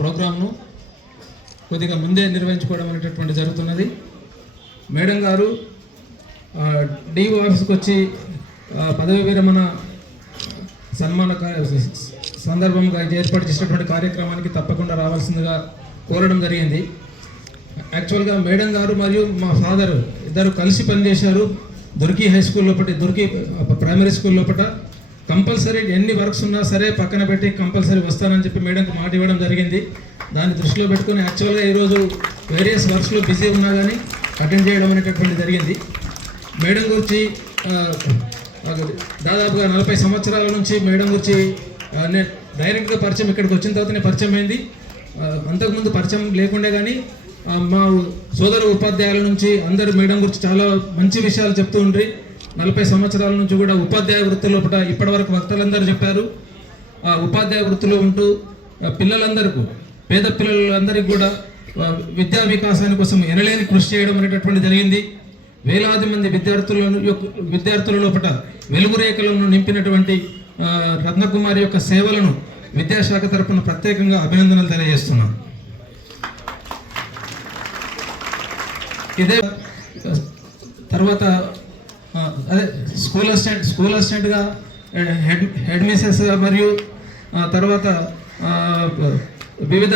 ప్రోగ్రామ్ను కొద్దిగా ముందే నిర్వహించుకోవడం అనేటటువంటి జరుగుతున్నది. మేడం గారు డిఓ ఆఫీస్కి వచ్చి పదవి విరమణ సన్మాన సందర్భంగా ఏర్పాటు చేసినటువంటి కార్యక్రమానికి తప్పకుండా రావాల్సిందిగా కోరడం జరిగింది. యాక్చువల్గా మేడం గారు మరియు మా ఫాదర్ ఇద్దరు కలిసి పనిచేశారు. దుర్కి హై స్కూల్ లోపల దుర్కి ప్రైమరీ స్కూల్ లోపల కంపల్సరీ ఎన్ని వర్క్స్ ఉన్నా సరే పక్కన పెట్టి కంపల్సరీ వస్తానని చెప్పి మేడంకి మాట ఇవ్వడం జరిగింది. దాన్ని దృష్టిలో పెట్టుకొని యాక్చువల్గా ఈరోజు వేరియస్ వర్క్స్లో బిజీ ఉన్నా కానీ అటెండ్ చేయడం అనేటటువంటి జరిగింది. మేడం గురించి దాదాపుగా నలభై సంవత్సరాల నుంచి మేడం గురించి నేను డైరెక్ట్గా పరిచయం ఇక్కడికి వచ్చిన తర్వాతనే పరిచయం అయింది. అంతకుముందు పరిచయం లేకుండే కానీ మా సోదర ఉపాధ్యాయుల నుంచి అందరూ మేడం గురించి చాలా మంచి విషయాలు చెప్తూ ఉండ్రి. నలభై సంవత్సరాల నుంచి కూడా ఉపాధ్యాయ వృత్తిలో ఇప్పటి ఇప్పటివరకు వక్తలందరూ చెప్పారు. ఆ ఉపాధ్యాయ వృత్తిలో ఉంటూ పిల్లలందరికీ పేద పిల్లలందరికీ కూడా విద్యా వికాసాని కోసం ఎనలేని కృషి చేయడం అనేటటువంటి జరిగింది. వేలాది మంది విద్యార్థులను యొక్క- విద్యార్థుల లోపల వెలుగు రేఖలను నింపినటువంటి రత్నకుమారి యొక్క సేవలను విద్యాశాఖ తరపున ప్రత్యేకంగా అభినందనలు తెలియజేస్తున్నాను. ఇదే తర్వాత అదే స్కూల్ అసిస్టెంట్ స్కూల్ అసిస్టెంట్గా హెడ్ హెడ్ మిసెస్ మరియు తర్వాత వివిధ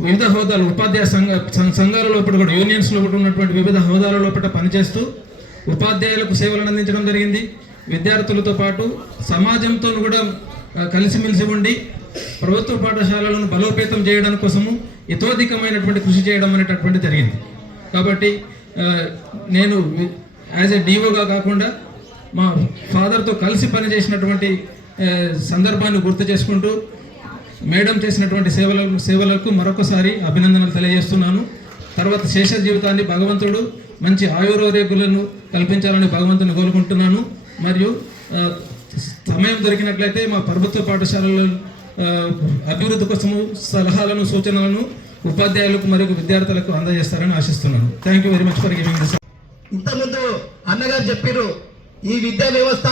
వివిధ హోదాలు ఉపాధ్యాయ సంఘ సం- సంఘాల లోపల కూడా యూనియన్స్ లోపల ఉన్నటువంటి వివిధ హోదాల లోపల పనిచేస్తూ ఉపాధ్యాయులకు సేవలను అందించడం జరిగింది. విద్యార్థులతో పాటు సమాజంతో కూడా కలిసిమెలిసి ఉండి ప్రభుత్వ పాఠశాలలను బలోపేతం చేయడం కోసము ఇతోధికమైనటువంటి కృషి చేయడం అనేటటువంటి జరిగింది. కాబట్టి నేను యాజ్ ఎ డిఓగా కాకుండా మా ఫాదర్తో కలిసి పనిచేసినటువంటి సందర్భాన్ని గుర్తు చేసుకుంటూ మేడం చేసినటువంటి సేవలకు సేవలకు మరొకసారి అభినందనలు తెలియజేస్తున్నాను. తర్వాత శేష జీవితాన్ని భగవంతుడు మంచి ఆయురోగ్యులను కల్పించాలని భగవంతుని కోరుకుంటున్నాను. మరియు సమయం దొరికినట్లయితే మా ప్రభుత్వ పాఠశాలల అభివృద్ధి కోసము సలహాలను సూచనలను ఉపాధ్యాయులకు మరియు విద్యార్థులకు అందజేస్తారని ఆశిస్తున్నాను. Thank you very much for giving this ఇంతకుముందు అన్నగారు చెప్పారు ఈ విద్యా వ్యవస్థ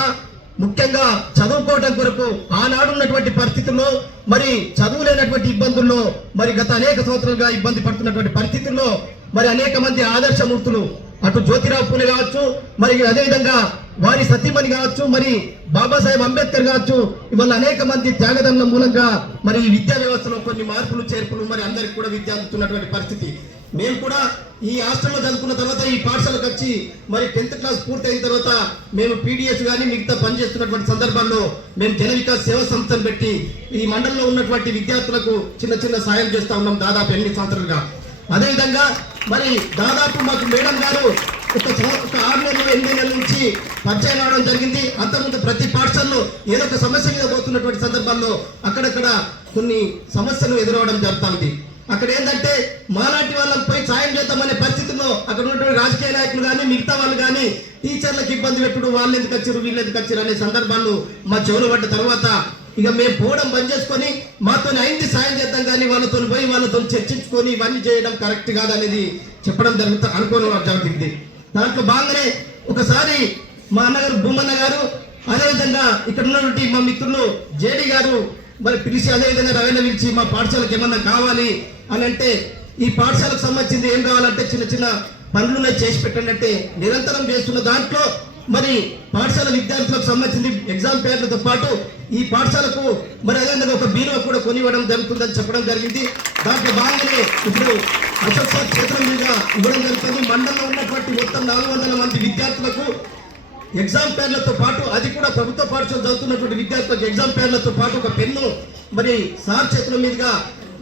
ముఖ్యంగా చదువుకోవడం కొరకు ఆనాడు ఉన్నటువంటి పరిస్థితుల్లో మరి చదువులేనటువంటి ఇబ్బందుల్లో మరి గత అనేక సంవత్సరాలుగా ఇబ్బంది పడుతున్నటువంటి పరిస్థితుల్లో మరి అనేక మంది ఆదర్శమూర్తులు అటు జ్యోతిరావు పూలే కావచ్చు మరి అదేవిధంగా వారి సతీమణి కావచ్చు మరి బాబాసాహెబ్ అంబేద్కర్ కావచ్చు ఇవాళ అనేక మంది త్యాగదండం మూలంగా మరి ఈ విద్యా వ్యవస్థలో కొన్ని మార్పులు చేర్పులు మరి అందరికి కూడా విద్య అందుతున్నటువంటి పరిస్థితి. మేము కూడా ఈ హాస్టల్లో చదువుకున్న తర్వాత ఈ పాఠశాలకు వచ్చి మరి టెన్త్ క్లాస్ పూర్తయిన తర్వాత మేము పీడిఎస్ కానీ మిగతా పనిచేస్తున్నటువంటి సందర్భాల్లో మేము జన వికాస్ సేవా సంస్థను పెట్టి ఈ మండలంలో ఉన్నటువంటి విద్యార్థులకు చిన్న చిన్న సాయం చేస్తా ఉన్నాం దాదాపు ఎనిమిది సంవత్సరాలుగా. అదేవిధంగా మరి దాదాపు మాకు మేడం గారు ఒక ఒక ఆరు నెలలు ఎనిమిది నెలల నుంచి పరిచయం రావడం జరిగింది. అంతకుముందు ప్రతి పాఠశాలలో ఏదో ఒక సమస్య మీద పోతున్నటువంటి సందర్భాల్లో అక్కడక్కడ కొన్ని సమస్యలు ఎదురవడం జరుగుతుంది అక్కడ ఏంటంటే మాలాంటి వాళ్ళకి పోయి సాయం చేద్దామనే పరిస్థితుల్లో అక్కడ ఉన్నటువంటి రాజకీయ నాయకులు కానీ మిగతా వాళ్ళు కానీ టీచర్లకు ఇబ్బంది పెట్టుడు వాళ్ళు ఎందుకు వచ్చారు వీళ్ళు ఎందుకు వచ్చారు అనే సందర్భాలు మా చెవులు పడ్డ తర్వాత ఇక మేము పోవడం బంద్ చేసుకొని మాతో అయింది సాయం చేద్దాం కానీ వాళ్ళతో పోయి వాళ్ళతో చర్చించుకొని ఇవన్నీ చేయడం కరెక్ట్ కాదనేది చెప్పడం జరుగుతా అనుకోవడం జరుగుతుంది. దాంట్లో బాగానే ఒకసారి మా అన్నగారు బొమ్మన్న గారు అదేవిధంగా ఇక్కడ ఉన్నటువంటి మా మిత్రులు జేడి గారు మరి పిలిచి అదేవిధంగా రవీణ పిలిచి మా పాఠశాలకు ఏమన్నా కావాలి అని అంటే ఈ పాఠశాలకు సంబంధించింది ఏం కావాలంటే చిన్న చిన్న పనులు చేసి పెట్టండి అంటే నిరంతరం చేస్తున్న దాంట్లో మరి పాఠశాల విద్యార్థులకు సంబంధించింది ఎగ్జామ్ పేర్లతో పాటు ఈ పాఠశాలకు మరి అదేవిధంగా ఒక బీరువా కూడా కొనివ్వడం జరుగుతుందని చెప్పడం జరిగింది. దాంట్లో భాగంగానే ఇప్పుడు అశోక్ సార్ క్షేత్రం మీద ఇవ్వడం జరుగుతుంది. మండలంలో ఉన్నటువంటి మొత్తం నాలుగు వందల మంది విద్యార్థులకు ఎగ్జామ్ పేర్లతో పాటు అది కూడా ప్రభుత్వ పాఠశాల చదువుతున్నటువంటి విద్యార్థులకు ఎగ్జామ్ పేర్లతో పాటు ఒక పెన్ను మరి సార్ చేతుల మీదుగా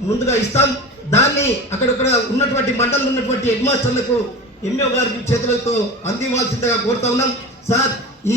ముందుగా ఇస్తాం. దాన్ని అక్కడక్కడ ఉన్నటువంటి మండలం ఉన్నటువంటి హెడ్ మాస్టర్లకు ఎంఓ గారి చేతులతో అందివ్వాల్సిందిగా కోరుతా ఉన్నాం. సార్ ఈ